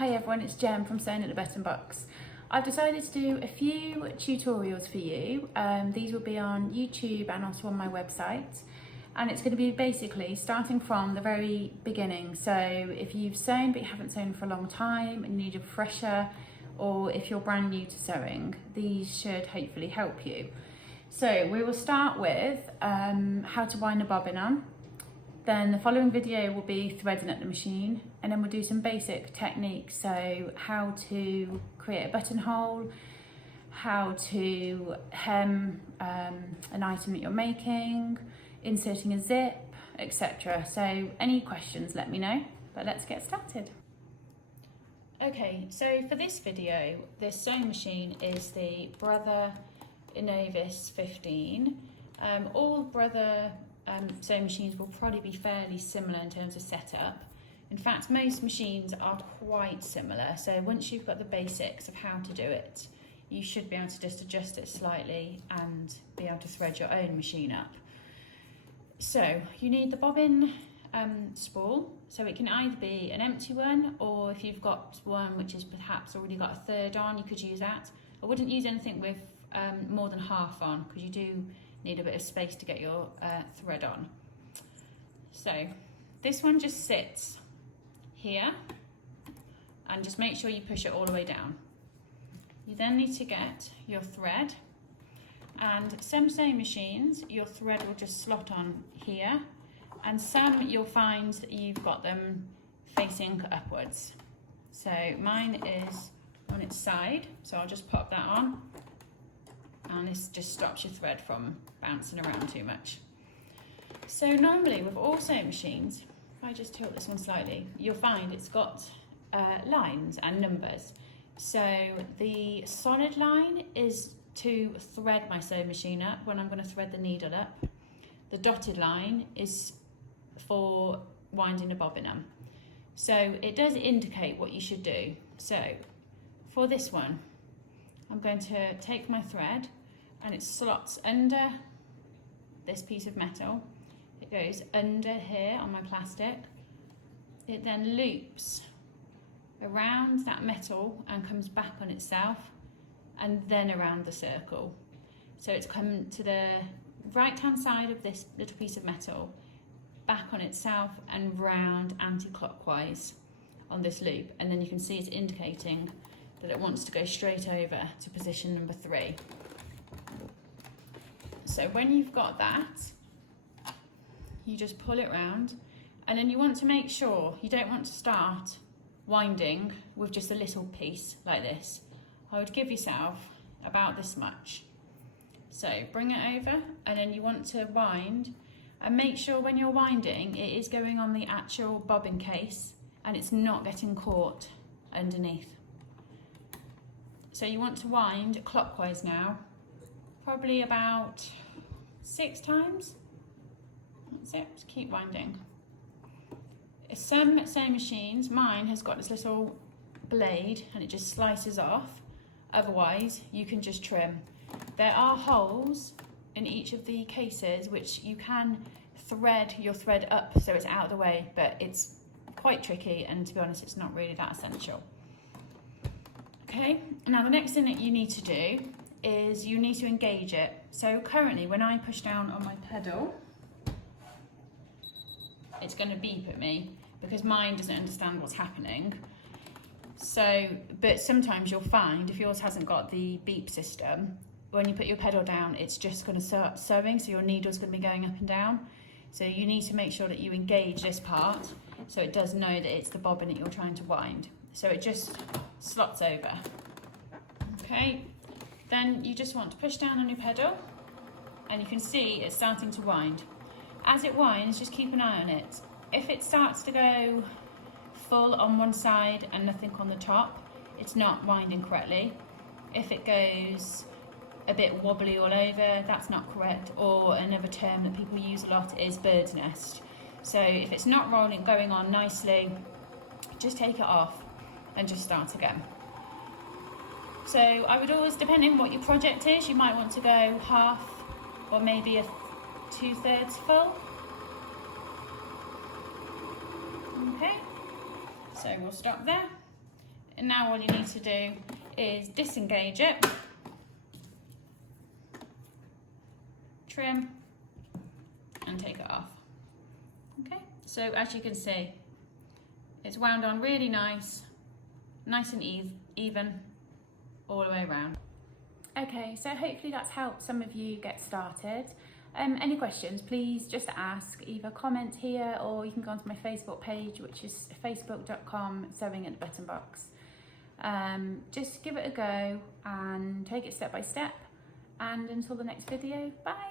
Hi everyone, it's Jem from Sewing at the Button Box. I've decided to do a few tutorials for you. These will be on YouTube and also on my website. And it's going to be basically starting from the very beginning. So if you've sewn but you haven't sewn for a long time and you need a refresher, or if you're brand new to sewing, these should hopefully help you. So we will start with how to wind a bobbin on. Then the following video will be threading at the machine, and then we'll do some basic techniques, so how to create a buttonhole, how to hem an item that you're making, inserting a zip, etc. So any questions, let me know, but let's get started. Okay, so for this video, this sewing machine is the Brother Innovis 15. All Brother sewing machines will probably be fairly similar in terms of setup. In fact, most machines are quite similar, so once you've got the basics of how to do it, you should be able to just adjust it slightly and be able to thread your own machine up. So you need the bobbin spool, so it can either be an empty one, or if you've got one which is perhaps already got a third on, you could use that. I wouldn't use anything with more than half on, because you do need a bit of space to get your thread on. So this one just sits here, and just make sure you push it all the way down. You then need to get your thread, and some sewing machines your thread will just slot on here, and some you'll find that you've got them facing upwards. So mine is on its side, so I'll just pop that on, and this just stops your thread from bouncing around too much. So normally with all sewing machines, if I just tilt this one slightly, you'll find it's got lines and numbers. So the solid line is to thread my sewing machine up when I'm going to thread the needle up. The dotted line is for winding a bobbin on. So it does indicate what you should do. So for this one, I'm going to take my thread, and it slots under this piece of metal. It goes under here on my plastic. It then loops around that metal and comes back on itself, and then around the circle. So it's come to the right hand side of this little piece of metal, back on itself and round anti-clockwise on this loop, and then you can see it's indicating that it wants to go straight over to position number 3. So when you've got that, you just pull it round, and then you want to make sure you don't want to start winding with just a little piece like this. I would give yourself about this much. So bring it over, and then you want to wind, and make sure when you're winding it is going on the actual bobbin case and it's not getting caught underneath. So you want to wind clockwise now, probably about 6 times. That's it, just keep winding. Some sewing machines, mine has got this little blade and it just slices off. Otherwise, you can just trim. There are holes in each of the cases which you can thread your thread up so it's out of the way, but it's quite tricky, and to be honest, it's not really that essential. Okay, now the next thing that you need to do is you need to engage it. So currently when I push down on my pedal, it's going to beep at me because mine doesn't understand what's happening. So, but sometimes you'll find if yours hasn't got the beep system, when you put your pedal down, it's just going to start sewing, so your needle's going to be going up and down. So you need to make sure that you engage this part so it does know that it's the bobbin that you're trying to wind. So it just slots over. Okay, then you just want to push down on your pedal, and you can see it's starting to wind. As it winds, just keep an eye on it. If it starts to go full on one side and nothing on the top, it's not winding correctly. If it goes a bit wobbly all over, that's not correct. Or another term that people use a lot is bird's nest. So if it's not going on nicely, just take it off and just start again. So I would always, depending on what your project is, you might want to go half or maybe a 2/3 full. Okay, so we'll stop there. And now all you need to do is disengage it, trim, and take it off. Okay, so as you can see, it's wound on really nice and even all the way around. Okay, so hopefully that's helped some of you get started. Any questions, please just ask, either comment here or you can go onto my Facebook page, which is facebook.com/sewing@the-button-box. Just give it a go and take it step by step, and until the next video, bye.